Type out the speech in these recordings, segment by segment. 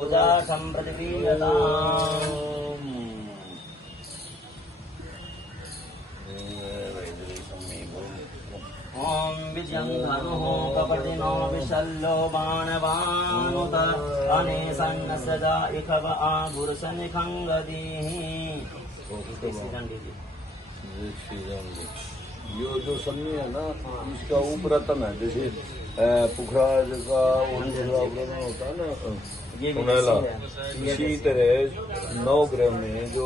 पूजा सम्प्रतिक्रियताम्। ॐ विजयं धनुः कपटिनो विशल्यो बाणवानुत अनेसन्नसदा इखव आगुरसनिखङ्गदीः। ये जो सम्मी है ना, इसका उपरतन है, जैसे पुखराज का उपरतन होता है ना, सुनहला, इसी तरह 9 ग्रह में जो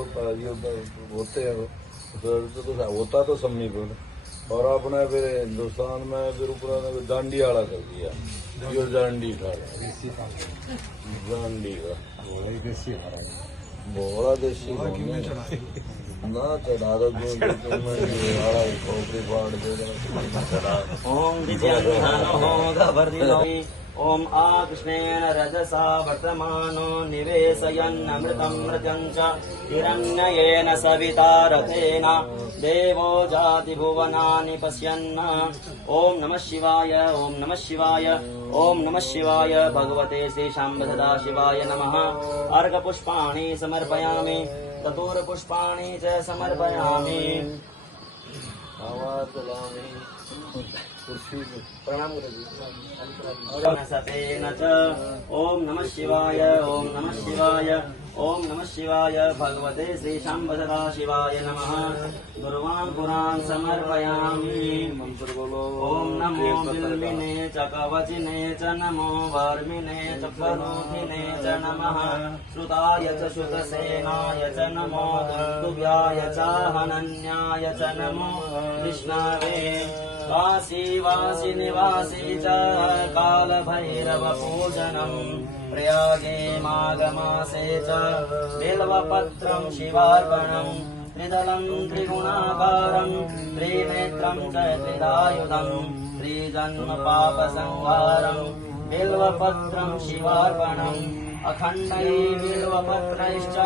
होते हैं होता तो सम्मी पर, और आपने फिर हिंदुस्तान में फिर ऊपर दांडी आला कर दिया, जो दांडी खा दांडी का बोला देसी ना चढ़ा दो खोपड़ी फाड़ दे। ओम विजयन्धनो ओम आकृष्णेन रजसा वर्तमानो निवेशयन्नमृतं मृतं च हिरण्ययेन सविता रथेन देवो जाति भुवनानि पश्यन्। ओम नमः शिवाय ओम नमः शिवाय ओम नमः शिवाय भगवते श्री शाम्ब सदाशिवाय नमः। अर्घपुष्पाणि समर्पयामि ततोर्पुष्पाणि च समर्पयामि। प्रणाम सतेन च ओम नमः शिवाय ओम नमः शिवाय ओम नमः शिवाय भगवते श्री शाम्ब सदाशिवाय नमः। दुर्वांकुरान् समर्पयामि। ओम नमो बिल्विने च कवचिने च नमो वार्मिने च फलोधिने च नमः। श्रुताय च श्रुतसेनाय च नमो दुर्दुव्याय च हनन्याय च नमो विष्णवे। काशी वासी निवासी च कालभैरव पूजनम्। प्रयागे माघमासे च बिल्वपत्रं शिवार्पणम्। त्रिदलं त्रिगुणाकारं त्रिनेत्रं च त्रिदायुधं त्रिजन्म पापसंहारं बिल्वपत्रं शिवार्पणम्। अखण्डैः बिल्वपत्रैश्च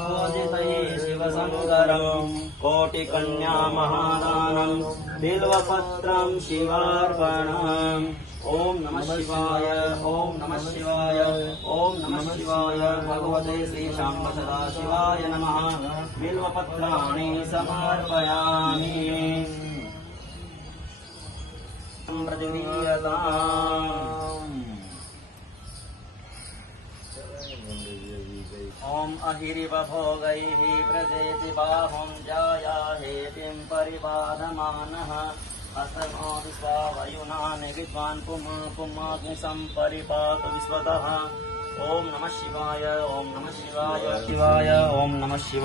पूजितैः शिवशङ्करम्। कोटिकन्या महादानं बिल्वपत्रं शिवार्पणम्। ओम नमः शिवाय ओम नमः शिवाय ओम नमः शिवाय भगवते श्री शाम्ब सदाशिवाय नमः। बिल्वपत्राणि समर्पयामि। सम्प्रतिक्रियताम्। ओम अहिरिव भोगैः प्रजेति बाहुं जायाहेतिं परिबाधमानः। असमो विश्वावयुनानि विद्वान् पुमाग्नि सम्परिपात विश्वतः। ओम नमः शिवाय ओम नमः शिवाय शिवाय ओम नमः शिवाय।